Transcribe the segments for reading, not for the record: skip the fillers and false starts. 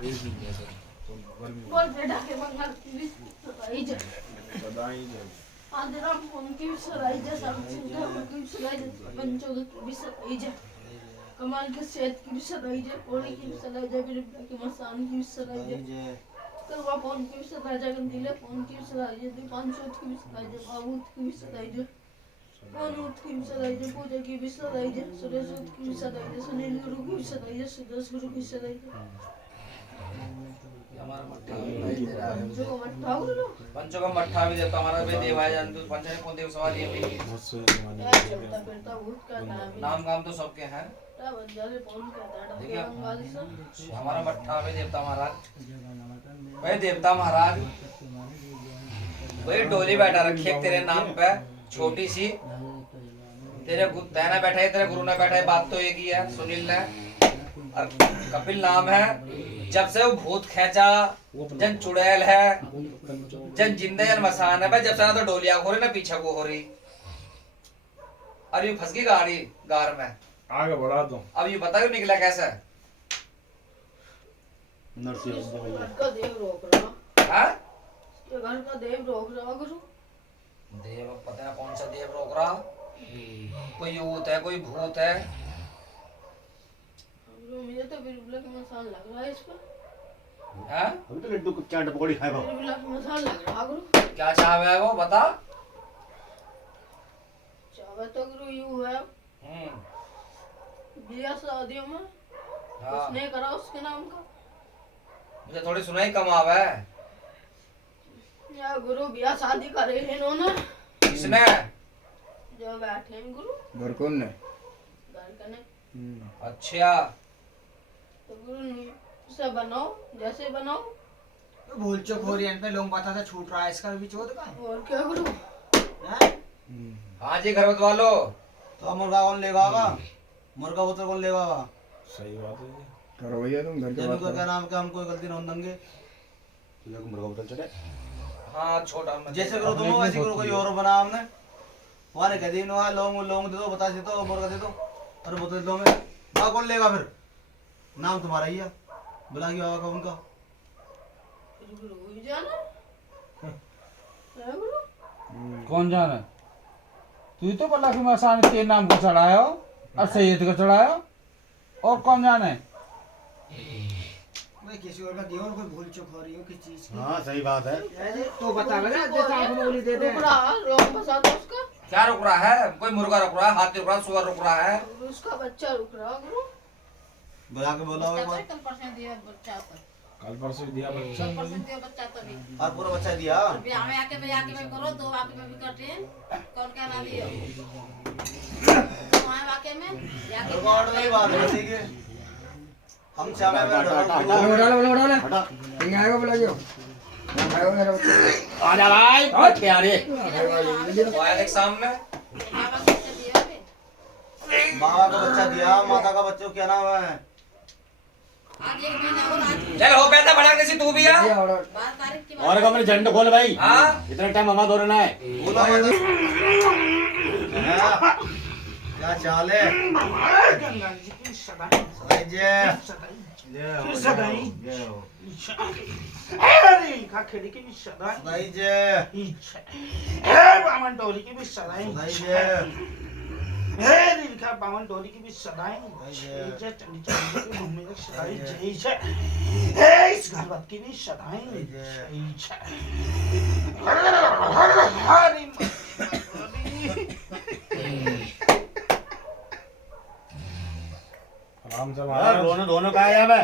बोल बेटा के मंगल की भी सदाई जय आदिराम उनकी भी सदाई जय सब चिंता उनकी भी सदाई जय पंचों की भी सदाई जय कमाल के सेहत की भी सदाई जय कोड़ी की भी सदाई जय बिरबला की मसान की भी सदाई जय करवा फोन की भी सदाई जय गंदीले फोन की भी सदाई जय दीपांशोत की भी सदाई जय बाबूत की भी सदाई जय अनुत की भी सदाई जय पूजा की भी सदाई जय सुरेशोत की भी सदाई जय सुनील गुरु की भी सदाई जय सुदर्श गुरु की सदाई जय हमारा मट्ठा भी भाई दे रहा है पंचों का मट्ठा भी देता हमारा भाई देवा है जानतू पंचने कौन देव सवाल ये भी नाम काम तो सबके हैं देखिए हमारा मट्ठा भी देवता महाराज भाई देवता महाराज भाई डोली बैठा रखी है तेरे नाम पे छोटी सी तेरे तैना बैठा है तेरे गुरु ने बैठा है बात तो एक ही है सुनील ने और कपिल नाम है जब से वो भूत खेचा जन चुड़ैल है जन जिंदे जन मसान है भाई जब से ना तो डोलिया हो रही ना पीछे को हो रही अब ये फंस गई गाड़ी गार में आगे बढ़ा दो अब ये बता क्यों निकला कैसे देव रोक रहा घर का देव रोक रहा गुरु देव पता है कौन सा देव रोक रहा कोई यूत है कोई भूत है मुझे तो बिरबला का मसाला लग रहा है इस पर हैं अभी तो लड्डू को चाट पकौड़ी खाए बाबू बिरबला का मसाला लग रहा गुरु क्या चाहवे है वो बता चाहवे तो गुरु यूं है बिया शादियों में हाँ उसने करा उसके नाम का मुझे थोड़ी सुनाई कम आवे या गुरु बिया शादी करे है इन्होंने किसने जो बैठे हैं गुरु घर कौन ने घर कने अच्छा तो गुरु से बनाओ जैसे बनाओ भूल चुक हो रही है पे लोग पता था छूट रहा है इसका भी चोद का और क्या गुरु हैं हाँ जी घर वालो तो मुर्गा कौन लेगा मुर्गा बोतल कौन लेगा सही बात है करो भैया तुम घर के जब बात क्या नाम का हमको गलती ना देंगे मुर्गा बोतल चढ़े हाँ छोटा जैसे करो तुम वैसे करो कोई और बना हमने वहां कह दी ना लोग दे दो बता दे दो मुर्गा दे दो और बोतल दो में बाबा कौन लेगा फिर नाम तुम्हारा ही है बुला के बाबा का उनका गुरु ही जाना है गुरु कौन जाना तू तो बोला कि मसान के नाम को चढ़ाया और सैयद को चढ़ाया और कौन जाने भाई किसी और का दियो कोई भूल चुक हो रही हो किस चीज की हाँ सही बात है तो बता ना जैसा आपको बोली दे दे रुक रहा रोक बसा दो उसका क्या रुक रहा है कोई मुर्गा रुक रहा है हाथी रुक रहा है सुअर रुक रहा है उसका बच्चा रुक रहा गुरु बुला के बोला हुआ कल परसों दिया बच्चा तो कल परसों दिया बच्चा परसों दिया बच्चा तो भी और पूरा बच्चा दिया ब्याह में आके मैं करो दो आके में भी करते हैं कौन क्या ना दियो वहां वाके में रिकॉर्ड में ही बात है ठीक है हम चावे में उड़ा हटा आएगा बुलाइयो आ जा भाई प्यारे आया देख सामने बाबा का बच्चा दिया माता का बच्चे को क्या नाम है चल हो पैदा बड़ा किसी तू भी आ और का मैंने झंडा खोल भाई हाँ इतना टाइम हमारा दौड़ना है बोला क्या चाल है बावन टोली की भी सदाएं इस घरवत की भी सदाएं आराम से मारा दोनों दोनों कहा है मैं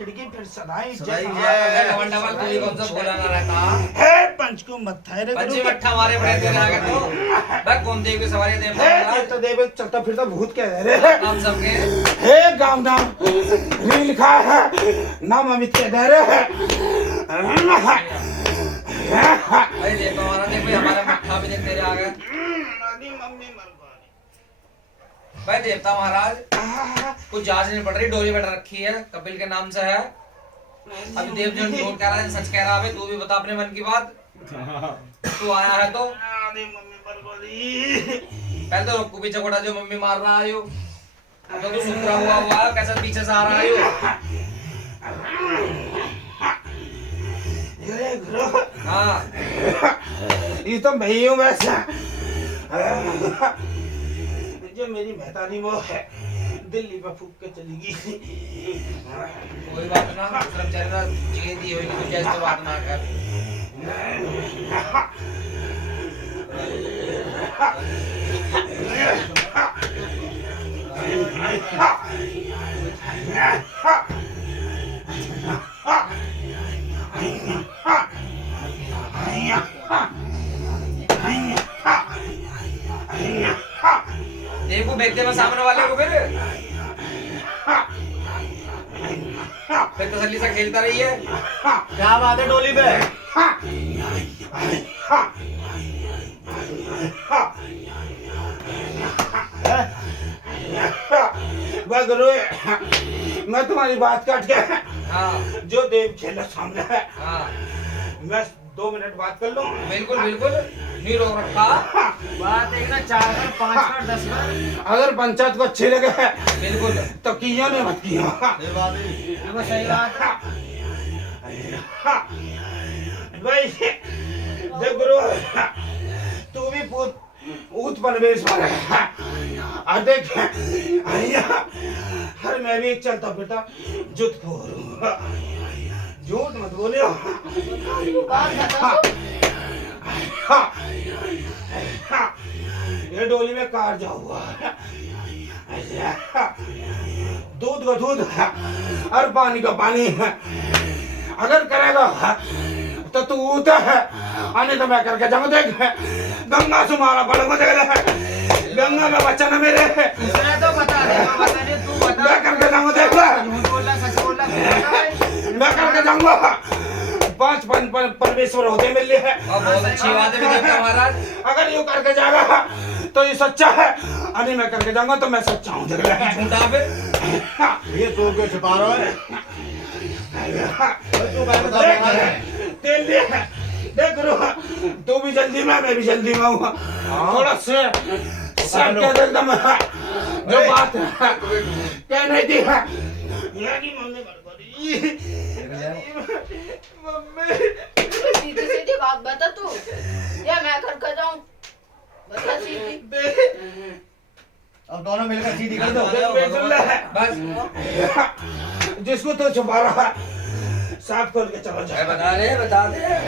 खिड़की फिर सदाई डबल डबल तू ही कौन सा बोलाना रहता है पंच को मत्था है रे पंची मट्ठा मारे बड़े तेरे आगे तो भाई कौन देव की सवारी दे हे तो देव चलता फिरता भूत कह रे हम सबके हे गांव नाम री लिखा है नाम अमित कह रे भाई देख हमारा देख भाई हमारा मट्ठा भी देख तेरे आगे मम्मी मर भाई देवता महाराज कुछ जांच नहीं पड़ रही डोरी बैठ रखी है कपिल के नाम से है अभी देव जो झूठ कह रहा है सच कह रहा है, तू भी बता अपने मन की बात। तू आया है तो पहले तो रुक्कू पीछे कोड़ा जो मम्मी मार रहा है, अब तो तू सुधरा हुआ कैसे पीछे से आ रहा है। हाँ ये तो मैं ही हूँ वैसा जो मेरी मेहतानी वो है दिल्ली पे फूक के चली गई। कोई बात ना, मतलब चलना चाहिए दी होगी तो जैसे तो बात ना कर। देखो बेचते में सामने वाले को फिर तसल्ली से खेलता रही है। क्या बात है डोली पे? वह गुरु मैं तुम्हारी बात काट के हाँ जो देव खेला सामने है हाँ मैं 2 मिनट बात कर लूं। बिल्कुल बिल्कुल नहीं रोक रखा। बात एक ना 4 बार 5 बार 10 बार। अगर पंचायत को अच्छे लगे बिल्कुल तो किया नहीं मत किया। ये बात है, ये सही बात है। भाई देख गुरु तू भी ऊत परवेश पर है। और देख हर मैं भी एक चलता बेटा जुत फोर झूठ मत बोलियो। बात बताओ। ये डोली में कार जा हुआ दूध का दूध और पानी का पानी अगर करेगा तो तू ऊता है आने तो मैं करके जाऊँ। देख गंगा सुमारा बड़ा मजा गंगा में बच्चा न मेरे उसने तो बता दे तू बता। मैं करके जाऊँगा। देख झूठ बोल रहा सच बोल रहा। मैं करके जाऊँगा। 5 परमेश्वर होते मेरे लिए है। बहुत अच्छी बात है विदेवता महाराज। अगर यूँ करके जाएगा तो ये सच्चा है, अरे मैं करके जाऊँगा तो मैं सच्चा हूँ। देख ले झूठा फिर ये तो क्यों छुपा रहा है? तू क्या बता रहा है? तेल दिया है। देख गुरु तू भी जल्दी में मैं भी जल्दी में हूँ। थोड़ा से एकदम जो बात है कहने दी है यानी मम्मी मम्मी सीधी सीधी बात बता तू, या मैं करके जाऊं? बता सीधी। अब दोनों मिलकर सीधी कर दो। बस जिसको तो छुपा रहा है साफ खोल के चला जाए। बता दे